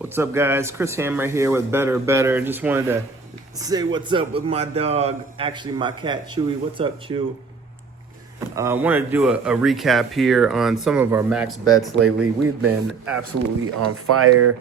What's up, guys? Chris Hammer here with Better. Just wanted to say what's up with my dog, actually my cat Chewy. What's up, Chew? I wanted to do a recap here on some of our max bets lately. We've been absolutely on fire,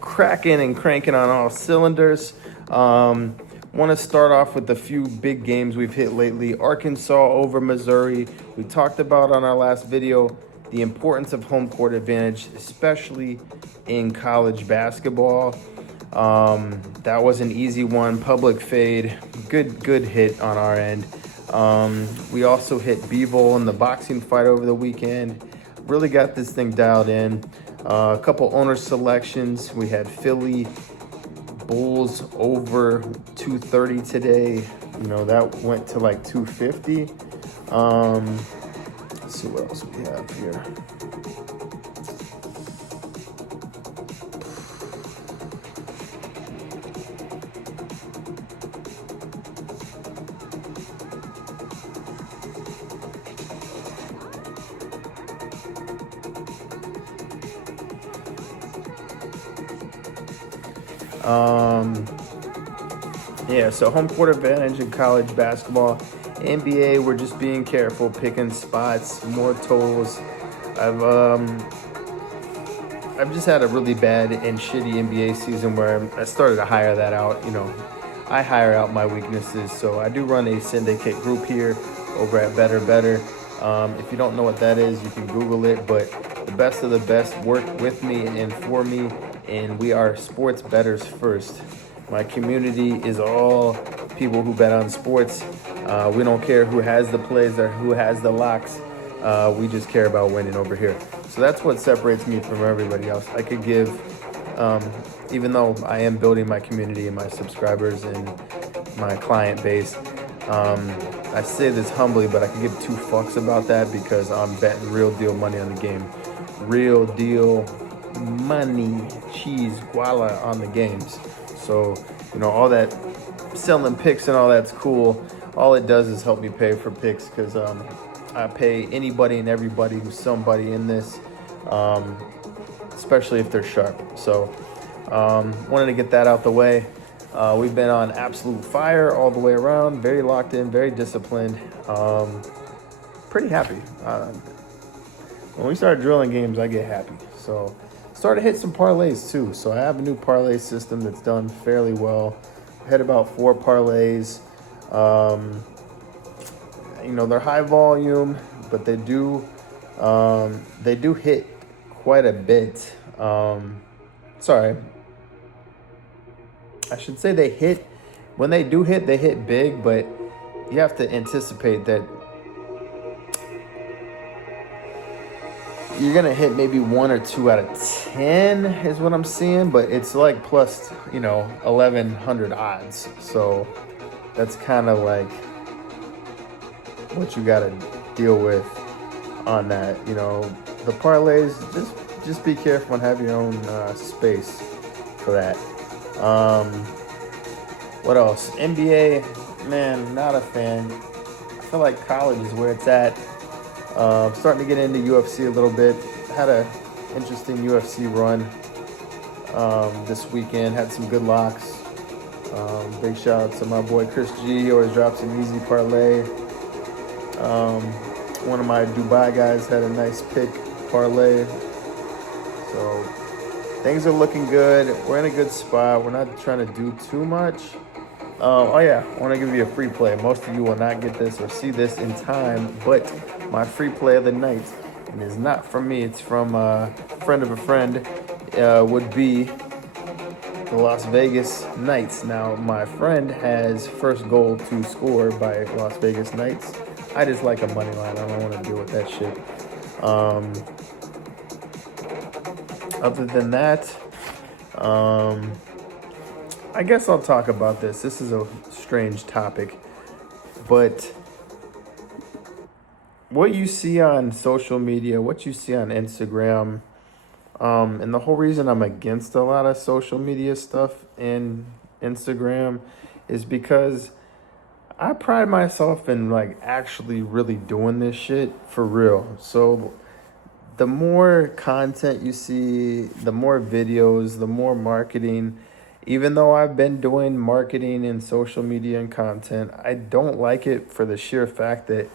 cracking and cranking on all cylinders. Want to start off with a few big games we've hit lately. Arkansas over Missouri. We talked about on our last video the importance of home court advantage, especially in college basketball. That was an easy one. Public fade. Good hit on our end. We also hit B-Vol in the boxing fight over the weekend. Really got this thing dialed in. A couple owner selections. We had Philly Bulls over 230 today. You know, that went to like 250. Let's see what else we have here. Yeah, so home court advantage in college basketball. NBA, we're just being careful, picking spots, more totals. I've just had a really bad and shitty NBA season where I started to hire that out. You know, I hire out my weaknesses. So I do run a syndicate group here over at Better. If you don't know what that is, you can Google it. But the best of the best work with me and for me, and we are sports bettors first. My community is all people who bet on sports. We don't care who has the plays or who has the locks. We just care about winning over here. So that's what separates me from everybody else. I could give, even though I am building my community and my subscribers and my client base, I say this humbly, but I can give two fucks about that because I'm betting real deal money on the game. Real deal money, cheese, guala on the games. So, you know, all that selling picks and all that's cool. All it does is help me pay for picks because I pay anybody and everybody who's somebody in this, especially if they're sharp. So, wanted to get that out the way. We've been on absolute fire all the way around, very locked in, very disciplined. Pretty happy. When we start drilling games, I get happy. So, started to hit some parlays too. So I have a new parlay system that's done fairly well. I had about 4 parlays. You know, they're high volume, but they do hit quite a bit. Sorry, I should say they hit. When they do hit, they hit big, but you have to anticipate that you're going to hit maybe 1 or 2 out of 10 is what I'm seeing, but it's like plus, 1,100 odds. So that's kind of like what you got to deal with on that. You know, the parlays, just be careful and have your own space for that. What else? NBA, man, not a fan. I feel like college is where it's at. Starting to get into UFC a little bit. Had a interesting UFC run this weekend. Had some good locks. Big shout out to my boy Chris G. Always drops an easy parlay. One of my Dubai guys had a nice pick parlay. So things are looking good. We're in a good spot. We're not trying to do too much. Oh yeah, I want to give you a free play. Most of you will not get this or see this in time, but my free play of the night, and it's not from me, it's from a friend of a friend, would be the Las Vegas Knights. Now, my friend has first goal to score by Las Vegas Knights. I just like a money line. I don't want to deal with that shit. Other than that, I guess I'll talk about this. This is a strange topic, but what you see on social media, what you see on Instagram, and the whole reason I'm against a lot of social media stuff in Instagram is because I pride myself in like actually really doing this shit for real. So the more content you see, the more videos, the more marketing. Even though I've been doing marketing and social media and content, I don't like it for the sheer fact that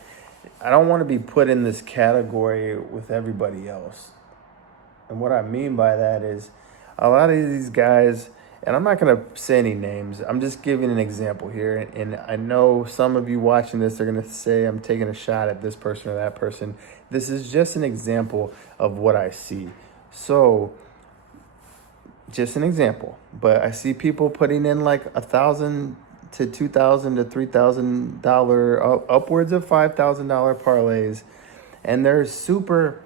I don't want to be put in this category with everybody else. And what I mean by that is a lot of these guys, and I'm not going to say any names, I'm just giving an example here. And I know some of you watching this are going to say I'm taking a shot at this person or that person. This is just an example of what I see. So, just an example. But I see people putting in like $1,000 to $2,000 to $3,000, upwards of $5,000 parlays, and they're super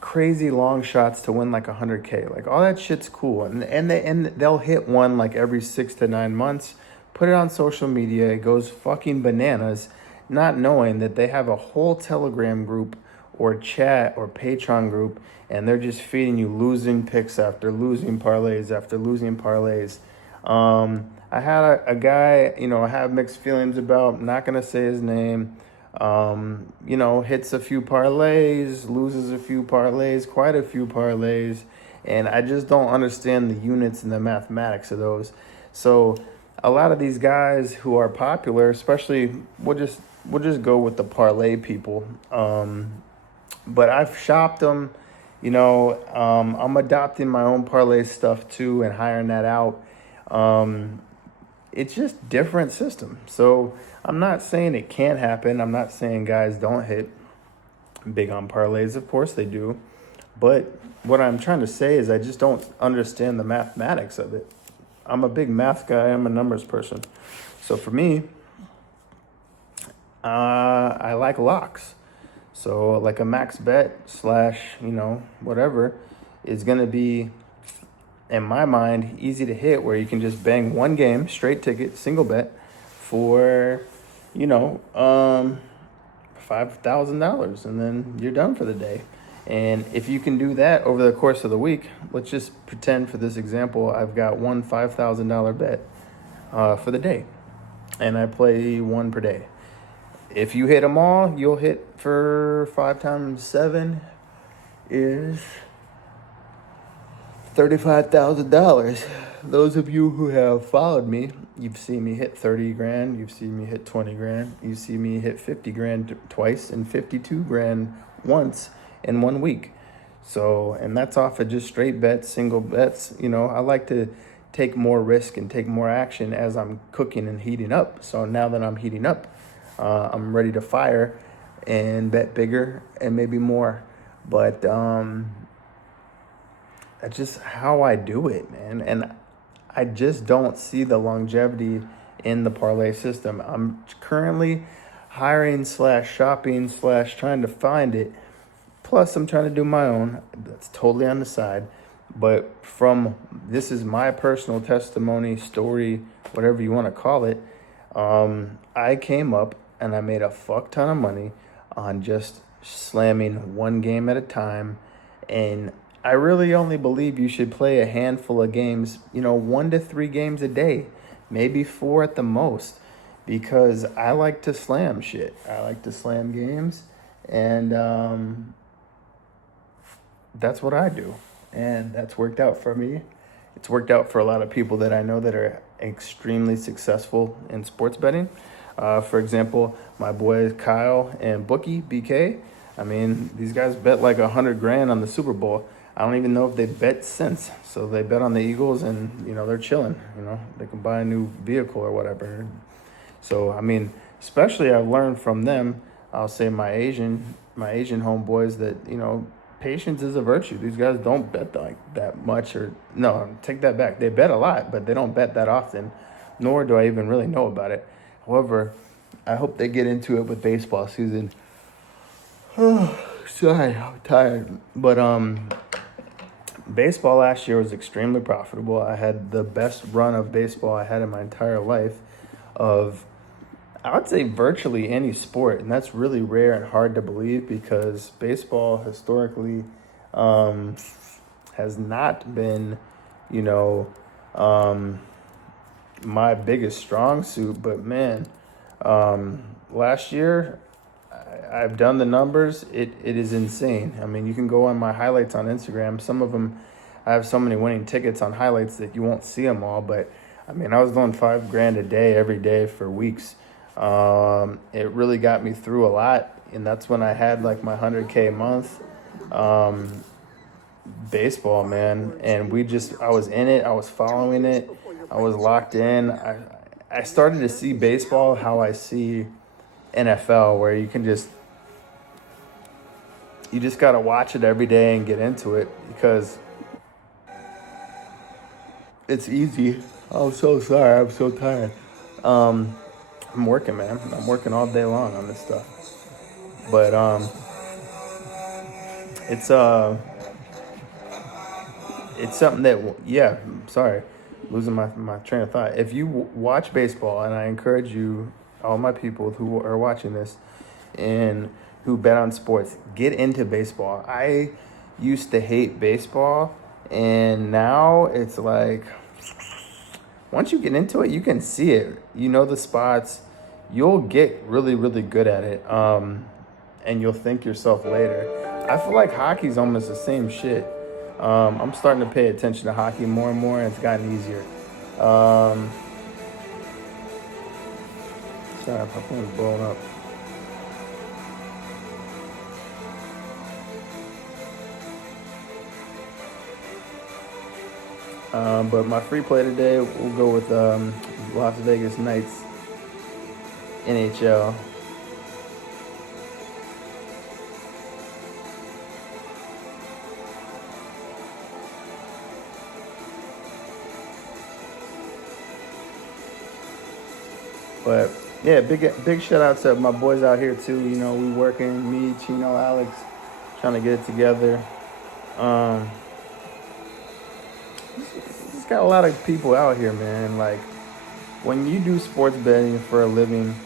crazy long shots to win like 100K. Like all that shit's cool, and they'll hit one like every 6 to 9 months. Put it on social media, it goes fucking bananas, not knowing that they have a whole Telegram group or chat or Patreon group, and they're just feeding you losing picks after losing parlays after losing parlays. I had a guy, I have mixed feelings about, not going to say his name, hits a few parlays, loses a few parlays, quite a few parlays, and I just don't understand the units and the mathematics of those. So a lot of these guys who are popular, especially, we'll just go with the parlay people, but I've shopped them, I'm adopting my own parlay stuff too and hiring that out. It's just different system. So I'm not saying it can't happen. I'm not saying guys don't hit big on parlays. Of course they do. But what I'm trying to say is I just don't understand the mathematics of it. I'm a big math guy. I'm a numbers person. So for me, I like locks. So like a max bet / whatever is going to be, in my mind, easy to hit, where you can just bang one game, straight ticket, single bet for, $5,000, and then you're done for the day. And if you can do that over the course of the week, let's just pretend for this example, I've got one $5,000 bet for the day, and I play one per day. If you hit them all, you'll hit, for 5 times 7 is $35,000. Those of you who have followed me, you've seen me hit 30 grand, you've seen me hit 20 grand, you've seen me hit 50 grand twice and 52 grand once in 1 week. So, and that's off of just straight bets, single bets. I like to take more risk and take more action as I'm cooking and heating up. So now that I'm heating up, I'm ready to fire and bet bigger and maybe more. But that's just how I do it, man. And I just don't see the longevity in the parlay system. I'm currently hiring / shopping / trying to find it. Plus, I'm trying to do my own. That's totally on the side. But this is my personal testimony, story, whatever you want to call it. I came up and I made a fuck ton of money on just slamming one game at a time. And I really only believe you should play a handful of games, 1 to 3 games a day, maybe 4 at the most, because I like to slam shit. I like to slam games, and that's what I do. And that's worked out for me. It's worked out for a lot of people that I know that are extremely successful in sports betting. For example, my boys Kyle and Bookie, BK. I mean, these guys bet like 100 grand on the Super Bowl. I don't even know if they bet since. So they bet on the Eagles, and they're chilling. They can buy a new vehicle or whatever. So I mean, especially I've learned from them. I'll say my Asian homeboys that patience is a virtue. These guys don't bet like that much, or no, take that back. They bet a lot, but they don't bet that often. Nor do I even really know about it. However, I hope they get into it with baseball season. Sorry, I'm tired. But baseball last year was extremely profitable. I had the best run of baseball I had in my entire life, of I would say virtually any sport, and that's really rare and hard to believe, because baseball historically has not been, my biggest strong suit. But man, last year I've done the numbers. It is insane. I mean, you can go on my highlights on Instagram. Some of them, I have so many winning tickets on highlights that you won't see them all. But I mean, I was doing $5,000 a day every day for weeks. It really got me through a lot, and that's when I had like my 100K a month. Baseball, man, and I was in it. I was following it. I was locked in. I started to see baseball how I see NFL, where you just got to watch it every day and get into it because it's easy. I'm so sorry. I'm so tired. I'm working, man. I'm working all day long on this stuff. But it's something that, yeah, sorry, losing my train of thought. If you watch baseball, and I encourage you, all my people who are watching this and who bet on sports, get into baseball. I used to hate baseball, and now it's like, once you get into it, you can see it. You know the spots. You'll get really, really good at it, and you'll thank yourself later. I feel like hockey's almost the same shit. I'm starting to pay attention to hockey more and more, and it's gotten easier. Sorry, my phone's blowing up. But my free play today, we'll go with Las Vegas Knights, NHL. But yeah, big shout out to my boys out here too. You know, we working, me, Chino, Alex, trying to get it together. Just got a lot of people out here, man. Like, when you do sports betting for a living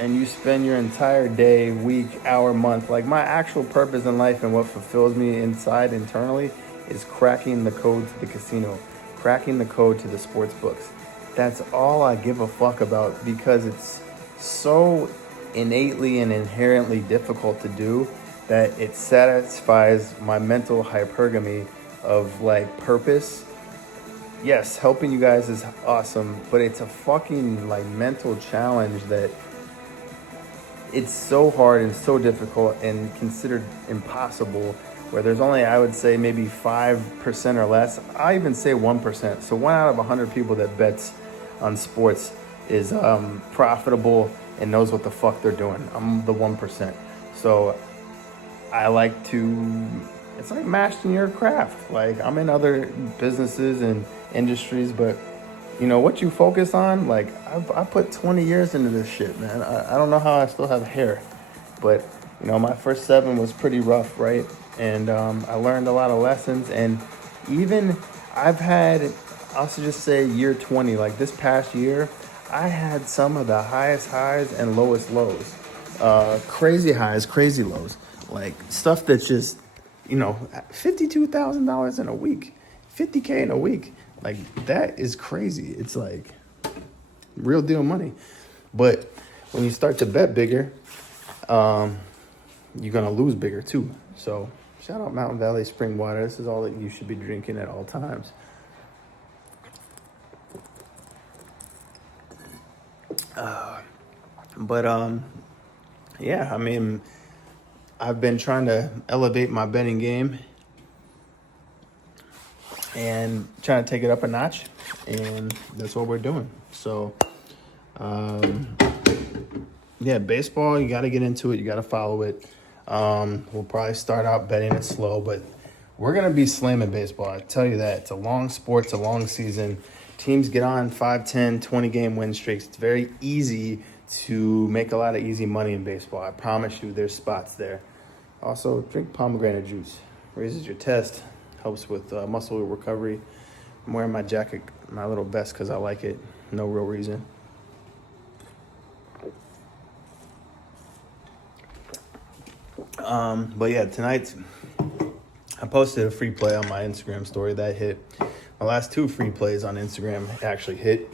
and you spend your entire day, week, hour, month, like my actual purpose in life and what fulfills me internally is cracking the code to the casino, cracking the code to the sports books. That's all I give a fuck about, because it's so innately and inherently difficult to do that it satisfies my mental hypergamy of like purpose. Yes, helping you guys is awesome, but it's a fucking like mental challenge that it's so hard and so difficult and considered impossible, where there's only, I would say, maybe 5% or less. I even say 1%. So 1 out of 100 people that bets on sports is profitable and knows what the fuck they're doing. I'm the 1%. So I like to, it's like mastering your craft. Like, I'm in other businesses and industries, but you know what you focus on, like I put 20 years into this shit, man. I don't know how I still have hair, but you know, my first 7 was pretty rough, right? And I learned a lot of lessons, and even I've had, I'll just say year 20, like this past year, I had some of the highest highs and lowest lows. Crazy highs, crazy lows. Like stuff that's just, you know, $52,000 in a week, $50K in a week. Like, that is crazy. It's like real deal money. But when you start to bet bigger, you're going to lose bigger too. So shout out Mountain Valley Spring Water. This is all that you should be drinking at all times. Yeah, I mean, I've been trying to elevate my betting game and trying to take it up a notch, and that's what we're doing. So, yeah, baseball, you got to get into it. You got to follow it. We'll probably start out betting it slow, but we're going to be slamming baseball. I tell you that. It's a long sport. It's a long season. Teams get on 5, 10, 20-game win streaks. It's very easy to make a lot of easy money in baseball. I promise you there's spots there. Also, drink pomegranate juice. Raises your test. Helps with muscle recovery. I'm wearing my jacket, my little vest, because I like it. No real reason. But yeah, tonight I posted a free play on my Instagram story that hit. My last 2 free plays on Instagram actually hit,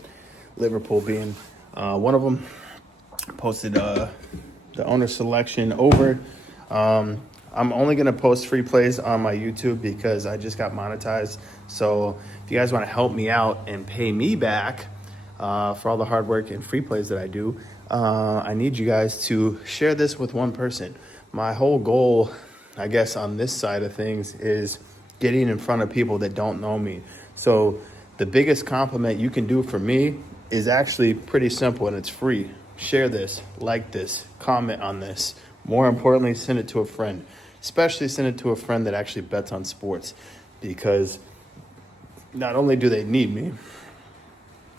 Liverpool being one of them. Posted the the owner selection over. I'm only going to post free plays on my YouTube because I just got monetized. So if you guys want to help me out and pay me back for all the hard work and free plays that I do, I need you guys to share this with one person. My whole goal, I guess, on this side of things is getting in front of people that don't know me. So the biggest compliment you can do for me is actually pretty simple, and it's free. Share this, like this, comment on this. More importantly, send it to a friend. Especially send it to a friend that actually bets on sports, because not only do they need me,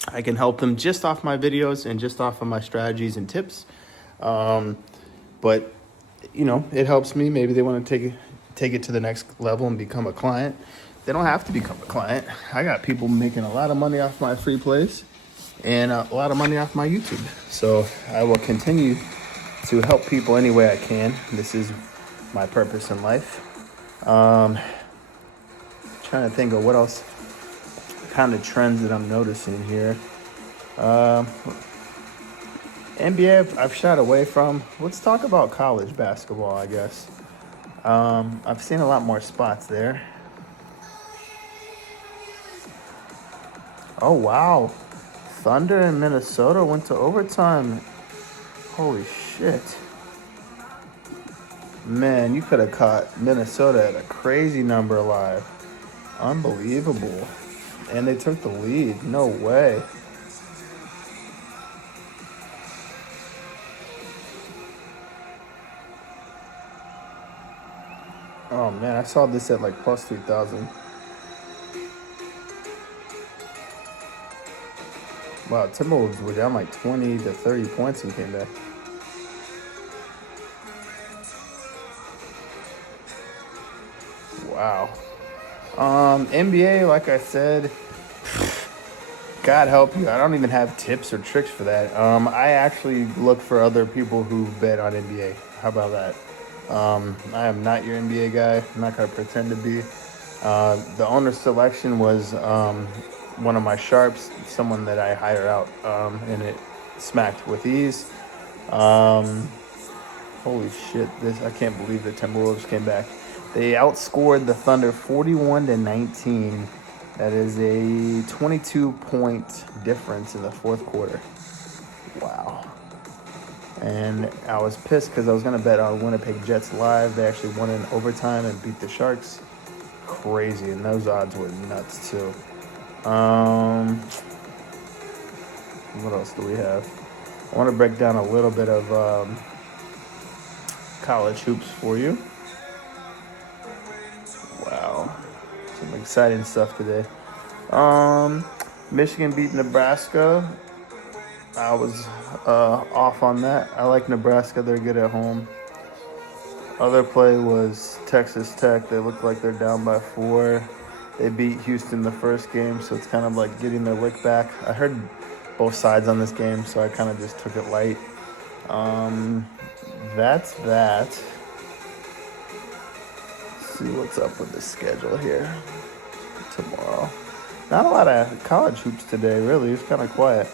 I can help them just off my videos and just off of my strategies and tips. But, you know, it helps me. Maybe they want to take it to the next level and become a client. They don't have to become a client. I got people making a lot of money off my free plays and a lot of money off my YouTube. So I will continue to help people any way I can. This is my purpose in life. Trying to think of what else kind of trends that I'm noticing here. NBA I've shied away from. Let's talk about college basketball, I guess. I've seen a lot more spots there. Oh, wow. Thunder in Minnesota went to overtime. Holy shit. Man, you could have caught Minnesota at a crazy number live. Unbelievable. And they took the lead. No way. Oh, man, I saw this at like plus 3,000. Wow, Timberwolves were down like 20 to 30 points and came back. Wow. NBA, like I said, God help you, I don't even have tips or tricks for that. I actually look for other people who bet on NBA. How about that? I am not your NBA guy. I'm not going to pretend to be. The owner selection was one of my sharps, someone that I hire out, and it smacked with ease. Holy shit, I can't believe the Timberwolves came back. They outscored the Thunder 41-19. That is a 22-point difference in the fourth quarter. Wow. And I was pissed because I was going to bet on Winnipeg Jets live. They actually won in overtime and beat the Sharks. Crazy, and those odds were nuts too. What else do we have? I want to break down a little bit of college hoops for you. Wow, some exciting stuff today. Michigan beat Nebraska. I was off on that. I like Nebraska. They're good at home. Other play was Texas Tech. They look like they're down by 4. They beat Houston the first game, so it's kind of like getting their lick back. I heard both sides on this game, so I kind of just took it light. That's that. Let's see what's up with the schedule here tomorrow. Not a lot of college hoops today, really. It's kind of quiet.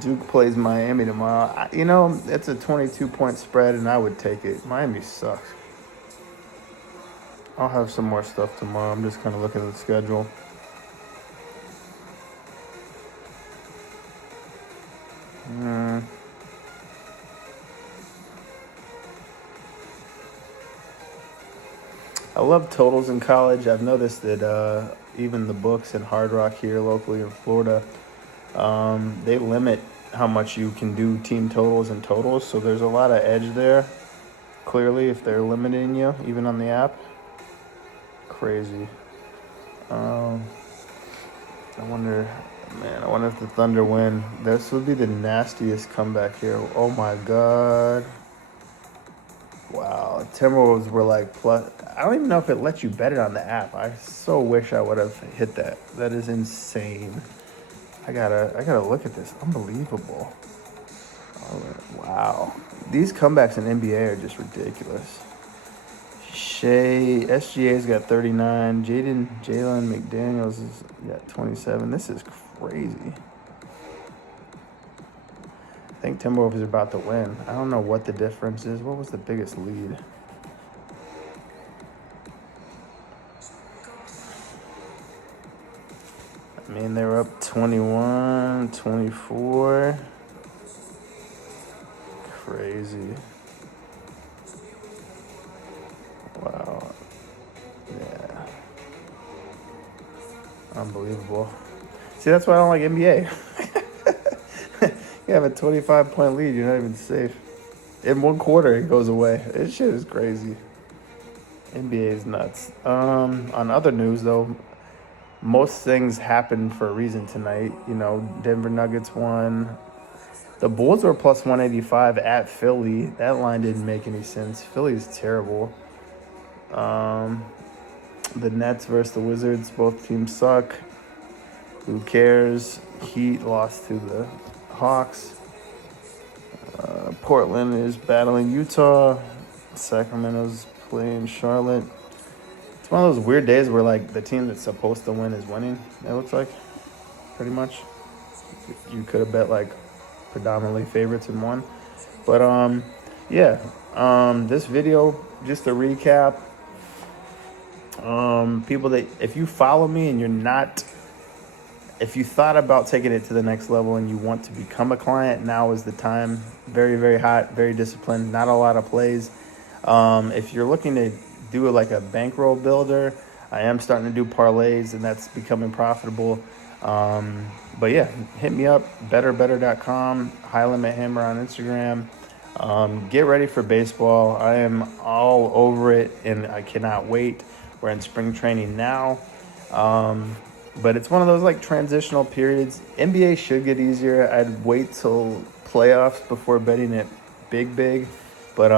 Duke plays Miami tomorrow. You know, it's a 22-point spread, and I would take it. Miami sucks. I'll have some more stuff tomorrow. I'm just kind of looking at the schedule. I love totals in college. I've noticed that even the books in Hard Rock here locally in Florida, they limit how much you can do team totals and totals. So there's a lot of edge there, clearly, if they're limiting you, even on the app. Crazy. I wonder if the Thunder win. This would be the nastiest comeback here. Oh my God. Wow. Timberwolves were like plus. I don't even know if it lets you bet it on the app. I so wish I would have hit that. That is insane. I gotta look at this. Unbelievable. Oh, wow. These comebacks in NBA are just ridiculous. SGA's got 39. Jalen McDaniels has got 27. This is crazy. I think Timberwolves is about to win. I don't know what the difference is. What was the biggest lead? I mean, they were up 21, 24. Crazy. Wow. Yeah. Unbelievable. See, that's why I don't like NBA. You have a 25-point lead, you're not even safe. In one quarter, it goes away. This shit is crazy. NBA is nuts. On other news, though, most things happened for a reason tonight. You know, Denver Nuggets won. The Bulls were plus 185 at Philly. That line didn't make any sense. Philly's terrible. The Nets versus the Wizards. Both teams suck. Who cares? Heat lost to the Hawks. Portland is battling Utah. Sacramento's playing Charlotte. It's one of those weird days where, like, the team that's supposed to win is winning, it looks like, pretty much. You could have bet, like, predominantly favorites and won. But, yeah. This video, just a recap. People that, if you follow me and you're not, if you thought about taking it to the next level and you want to become a client, now is the time. Very, very hot, very disciplined, not a lot of plays. If you're looking to do like a bankroll builder, I am starting to do parlays, and that's becoming profitable. But yeah, hit me up, betterbetter.com, High Limit Hammer on Instagram. Get ready for baseball. I am all over it, and I cannot wait. We're in spring training now. But it's one of those like transitional periods. NBA should get easier. I'd wait till playoffs before betting it big. But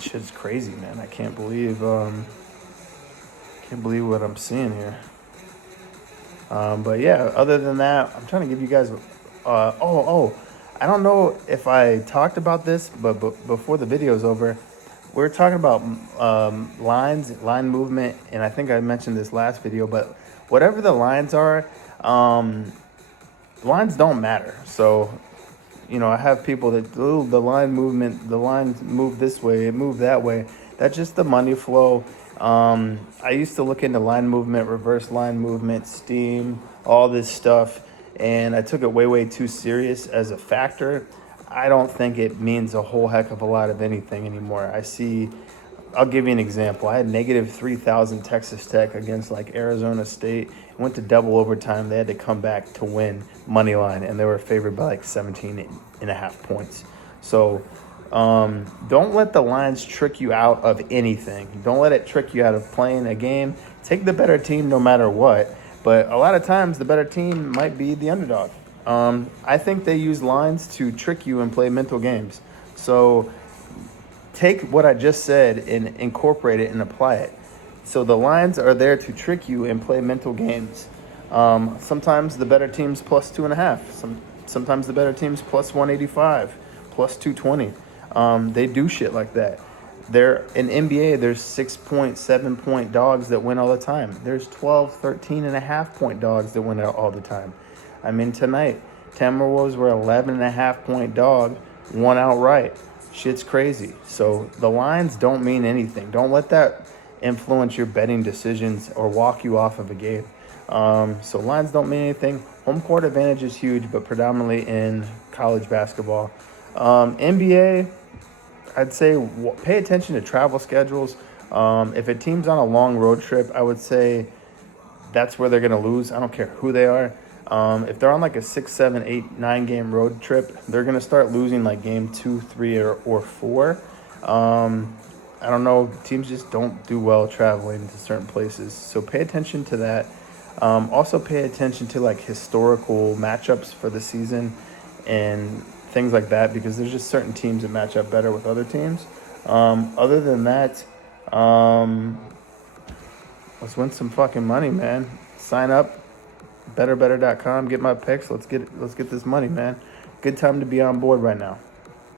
shit's crazy, man. I can't believe what I'm seeing here. But yeah, other than that, I'm trying to give you guys I don't know if I talked about this, but before the video's over, we're talking about line movement, and I think I mentioned this last video, but whatever the lines are, lines don't matter. So, you know, I have people that do the line movement, the lines move this way, it moved that way. That's just the money flow. I used to look into line movement, reverse line movement, steam, all this stuff, and I took it way too serious as a factor. I don't think it means a whole heck of a lot of anything anymore. I'll give you an example. I had negative 3,000 Texas Tech against like Arizona State. It went to double overtime. They had to come back to win money line, and they were favored by like 17.5 points. So don't let the lines trick you out of anything. Don't let it trick you out of playing a game. Take the better team no matter what. But a lot of times the better team might be the underdog. I think they use lines to trick you and play mental games. So take what I just said and incorporate it and apply it. So the lines are there to trick you and play mental games. Sometimes the better team's plus 2.5. Sometimes the better team's plus 185, plus 220. They do shit like that. In NBA, there's 6-point, 7-point dogs that win all the time. There's 12, 13.5-point dogs that win all the time. I mean, tonight, Timberwolves were 11.5-point dog, won outright. Shit's crazy. So the lines don't mean anything. Don't let that influence your betting decisions or walk you off of a game. So lines don't mean anything. Home court advantage is huge, but predominantly in college basketball. NBA, I'd say pay attention to travel schedules. If a team's on a long road trip, I would say that's where they're going to lose. I don't care who they are. If they're on like a 6, 7, 8, 9 game road trip, they're going to start losing like game 2, 3, or 4. I don't know. Teams just don't do well traveling to certain places. So pay attention to that. Also pay attention to like historical matchups for the season and things like that, because there's just certain teams that match up better with other teams. Other than that, let's win some fucking money, man. Sign up. betterbetter.com, get my picks. Let's get this money, man. Good time to be on board right now.